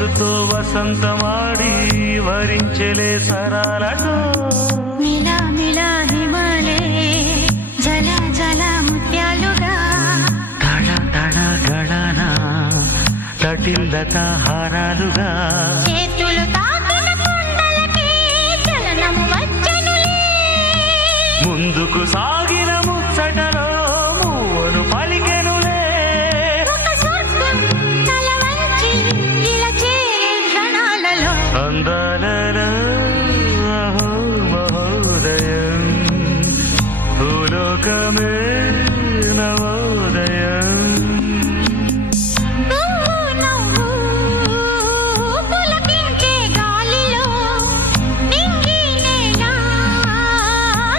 మనసుతో వసంతమాడి వరించెలే సరాలతో మిలా మిలా హిమాలే జల జల ముత్యాలుగా తడ తడ గళన తటిల్లత హారాలుగా చేతులు తాకిన కొండలకి చలనము వచ్చెనులే ముందుకు సాగిన ముచ్చటలో మూవను పలికెనులే ఒక స్వర్గం తల వంచి ఇలా చేరే క్షణాలలో అందాలలో అహో మహోదయం భూలోకమే నవ